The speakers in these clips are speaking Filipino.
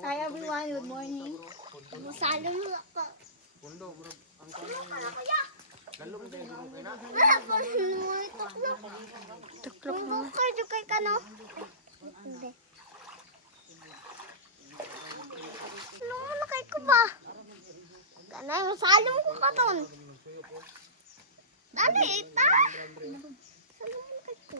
Hi everyone, good morning. Masalong ako. Pundo, bro. Ang kanang lalong tayo dito kay na. Tuklok na. Tuklok kay kano? Hindi. Ano kay ko ba? Kanay, masalong ko katon. Dali, ita. Salong mo kay ko.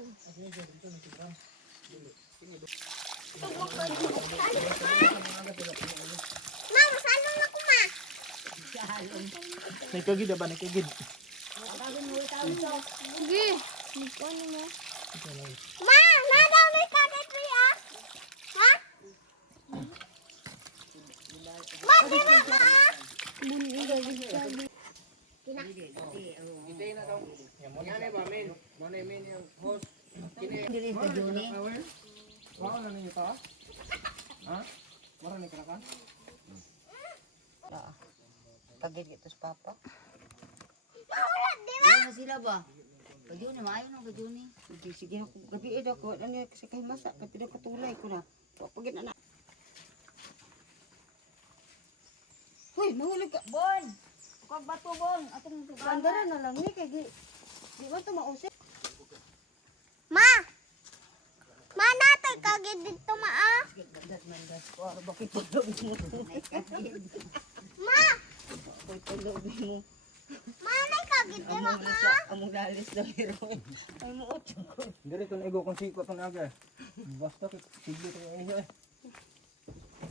Ma, masalong ako ma. Nakagid ba? Nakagid. Sige. Ano mo? Ma, nadaw ni kagad priya. Ha? Ma, di na ka. Buni gagid sabi. Gitay na daw. Yan ba men? Mo na men yung host. Kini Dili ka Juni. Wow na ninyo ta? Ha? Wala ni kana ka? Pagit ito sa papa. Wala, di ba? Ano na sila ba? Kajuni, maayo na kajuni. Sige na, gabi ito ko. Ano yung kasi kayo masak? Kapag katulay ko na. Pagit na na. Hoy, mahulog ka. Bon! Huwag bato, Bon. Atong bandara na lang ni. Kaya di ba ito mausip? Ma! Ma, natay kagad dito ma ah. Mandas ko. Bakit tulog mo? Ma! Bakit tulog mo? Ma, nay kagad dito ma. Among lalis na hero. Ay mo otso ko. Dire to ego kung siko to naga. Basta sige to inyo eh.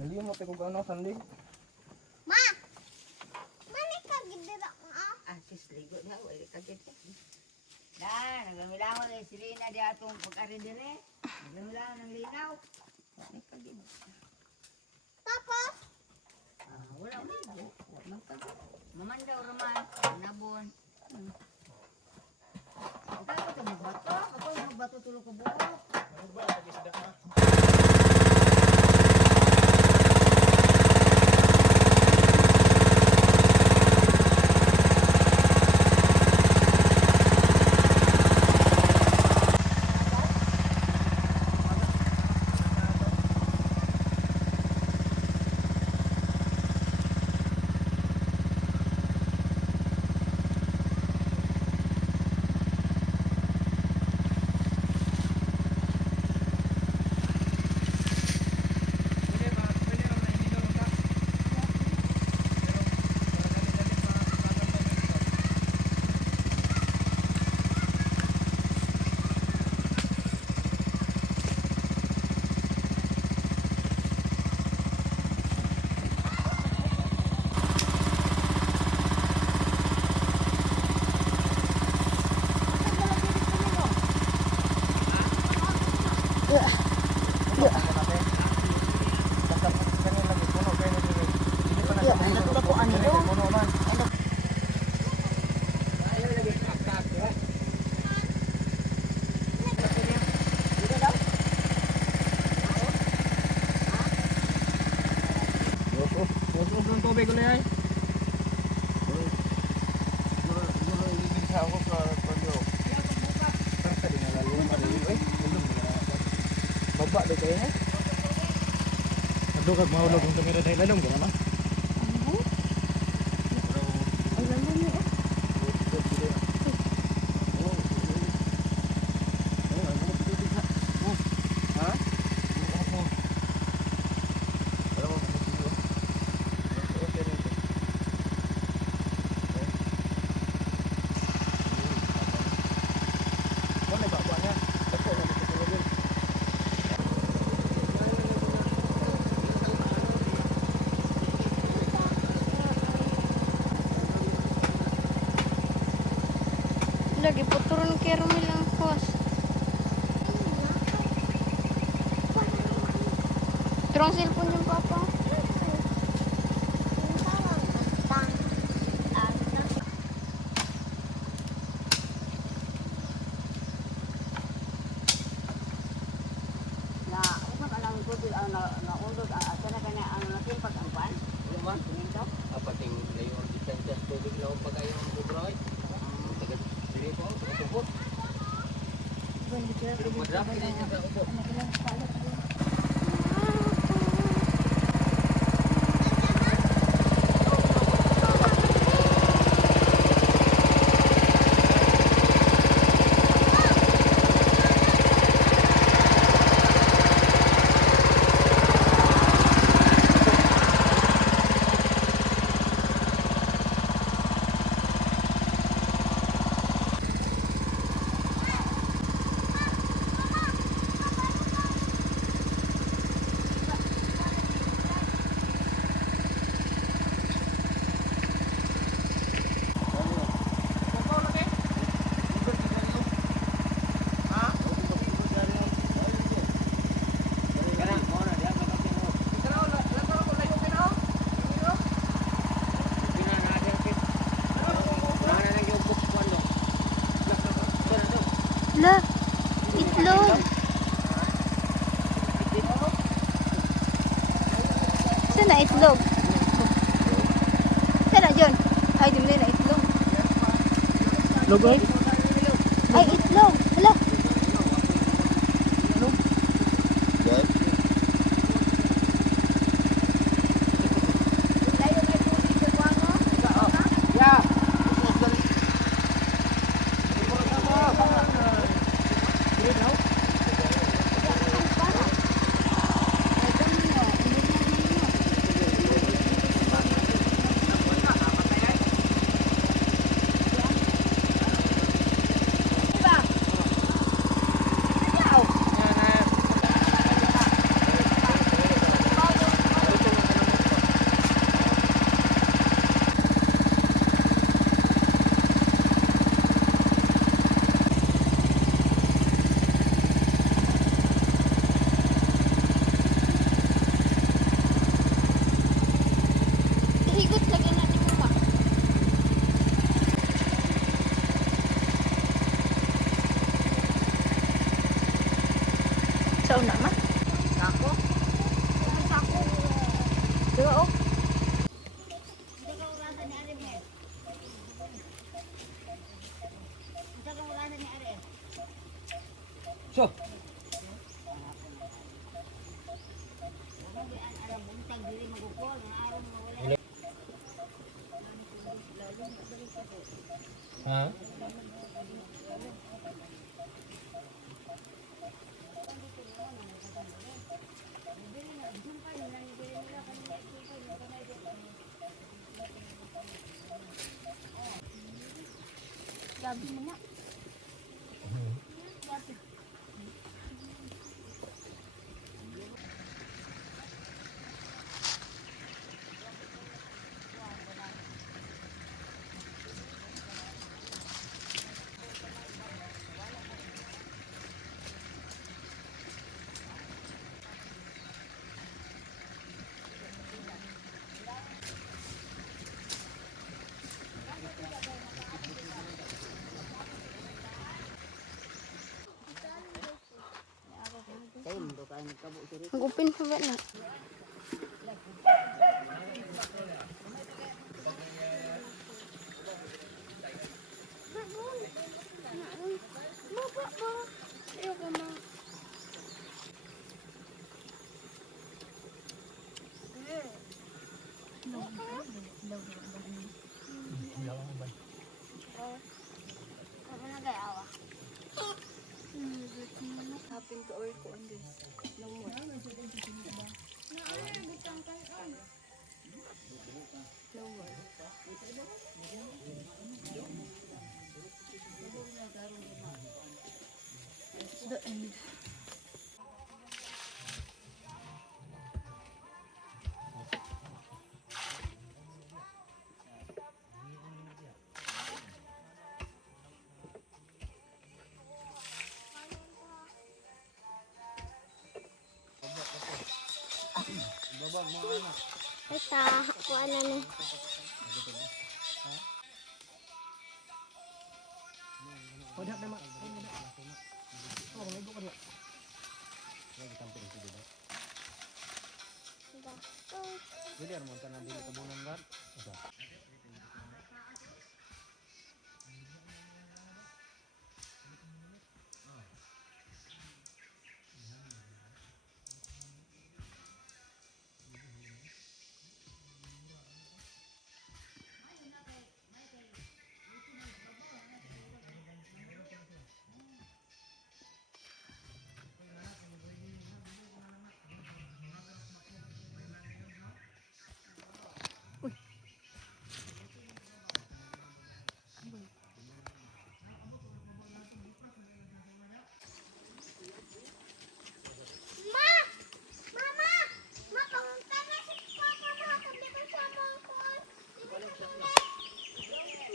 Dali mo te ko gano sandig. Ma! Ma, nay kagad dito ma ah. Sis ligo na. Wala kagit. Da, nagamilangon eh. Si Lina di atong pag-ari dire. Nagamilangon ng linaw. Wala kagit. Tapos? Wala ligo. Wala kagit. Mamandaw raman. Nabon. Ikaw ko ito magbato. Ako magbato tulog ko buo. Yung tubig ko na yan. Baba deh kayaknya. Aduh, mahulog ang kamera dahil alam gimana? Lagi puturun kay Romel ang kos. Terong cellphone yung papa. Naundod asa na kanya ang natin pag-ampan. Ano ba? Apa ting layo ang distansya sa tubig lang pagayon ang kubroy. Taga diri ko, tubot. Pero madrap kini sa ubo. Saan na itlog? Saan na dyan? Ay, di mo na itlog. Logoy? Ay, itlog. Hala. Yes. Layo may pulis sa kuwano. Yeah. Higot lagi na ni mama. Sa una ma. Sako? Ano sako? Diba oh. Ito ka ulasan ni Arem eh. Ito ka ulasan ni Arem. So, Aram buntag diri magukol. Aram mawala. ha? Gabi mo na. Tayo mo kayo nagkabo siri. Mag-open pa ba na? Ano na gaya awa? Happen to or ko on this. No more. No more. The end. Ito, kuha na ni.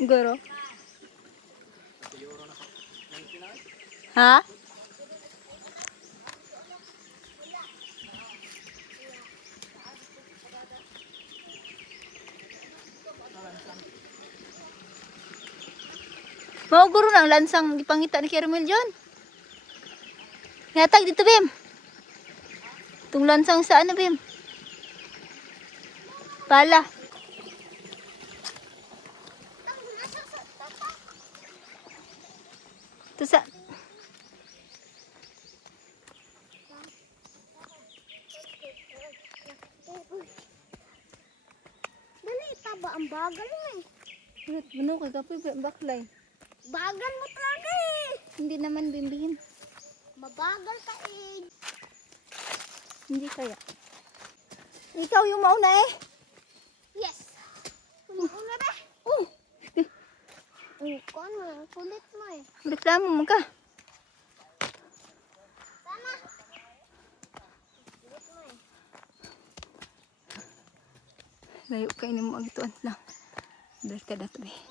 Guro. Ha? Mau guro ng lansang ipangita ni Kermel John. Yatag dito, Bim. Itong lansang sa ano, Bim? Pala. Ito sa... Dali, taba ang bagal mo eh. Ano kay kapoy baklay? Bagal mo talaga eh. Hindi naman bimbihin. Mabagal ka eh. Hindi kaya. Ikaw yung mauna eh. Yes. Una ba? Oh, Kung ano, kulit mo eh. reklamo mo ka. Tama. Kulit mo eh. Layo kayo ni mo agtuan lang. Dahil ka dato eh.